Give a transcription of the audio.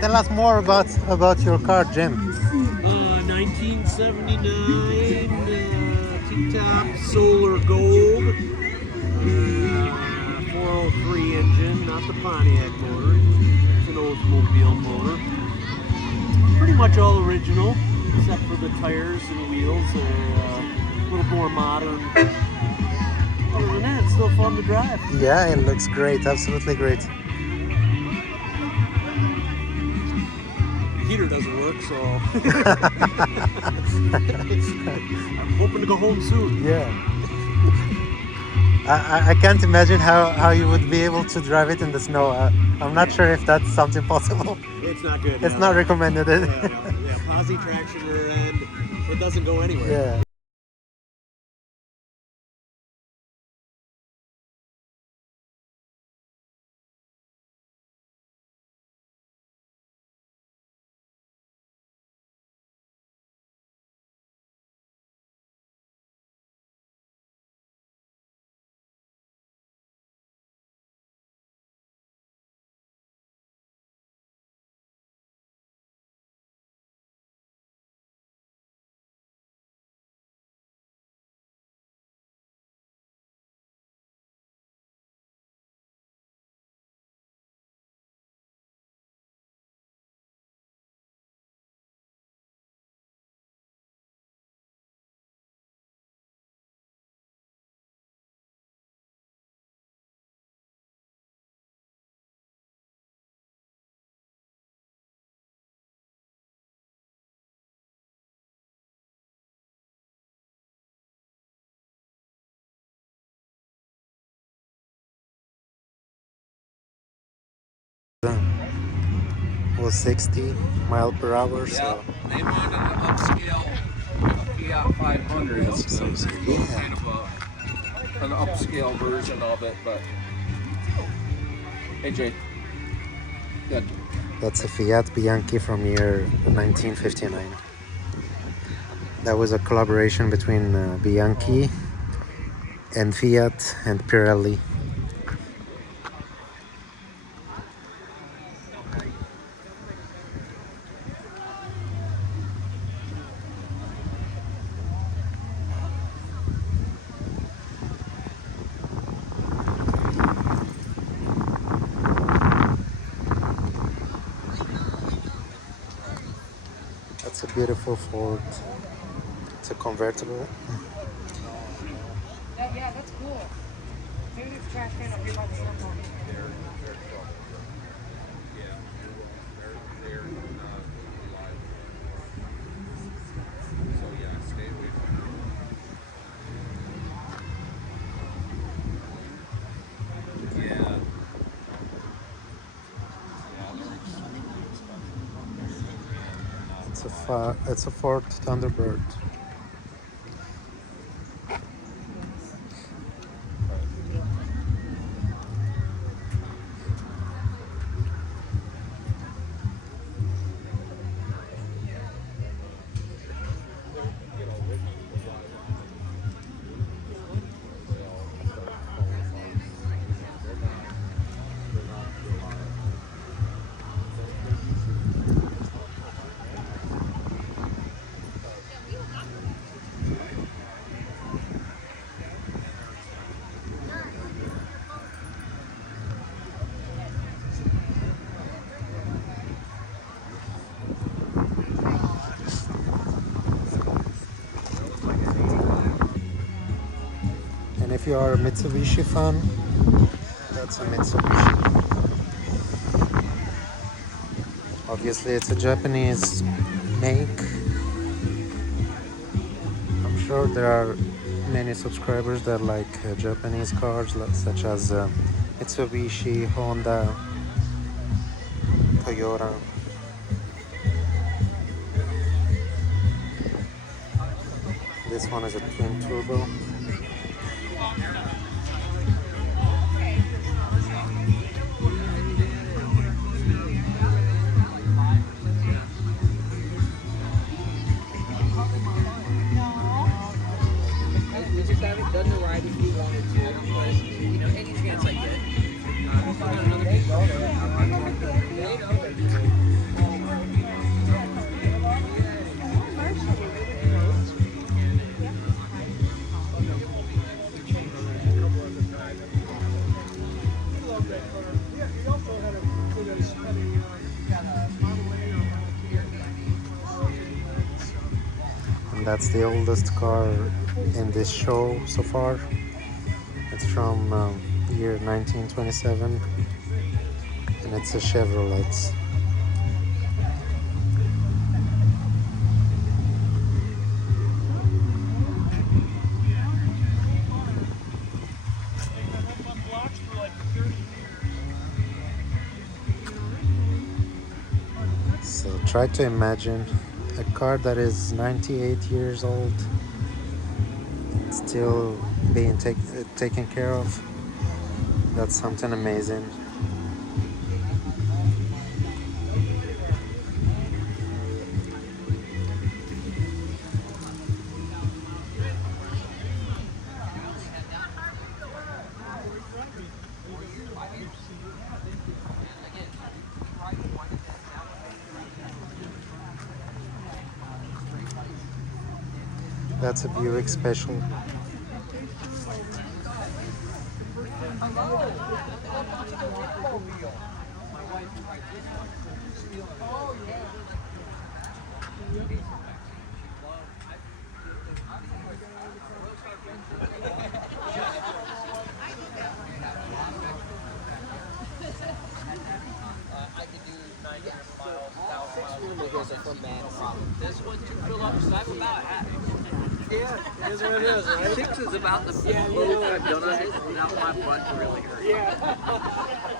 Tell us more about your car, Jim. 1979 T-top solar gold, 403 engine, not the Pontiac motor. It's an Oldsmobile motor. Pretty much all original, except for the tires and wheels are a little more modern. Other than that, it's still fun to drive. Yeah, it looks great, absolutely great. The heater doesn't work, so I'm hoping to go home soon. Yeah. I can't imagine how you would be able to drive it in the snow. I'm not sure if that's something possible. It's not good. It's not recommended. Yeah, posi traction rear end. It doesn't go anywhere. Yeah. Was 60 mile per hour, so They wanted to upscale a Fiat 500 so kind of an upscale version of it, but hey Jay, good. that's a Fiat Bianchi from year 1959. That was a collaboration between Bianchi and Fiat and Pirelli. That's a beautiful Ford. It's a convertible. Yeah, that's cool. Maybe it's trash can up here by the airport. It's a Ford Thunderbird. And if you are a Mitsubishi fan, that's a Mitsubishi. Obviously it's a Japanese make. I'm sure there are many subscribers that like Japanese cars such as Mitsubishi, Honda, Toyota. This one is a twin turbo. We just haven't done the ride if you wanted to, but you know, any chance I get. We'll find another And that's the oldest car in this show so far. It's from year 1927, and it's a Chevrolet. So try to imagine a car that is 98 years old and still being taken care of. That's something amazing. That's a Buick Special. I could do 90 miles, 1,000 miles. This one to fill up, because I'm about at it. Yeah, it is what it is, right? 6 is about the most I've done on it without my butt to really hurt. Yeah.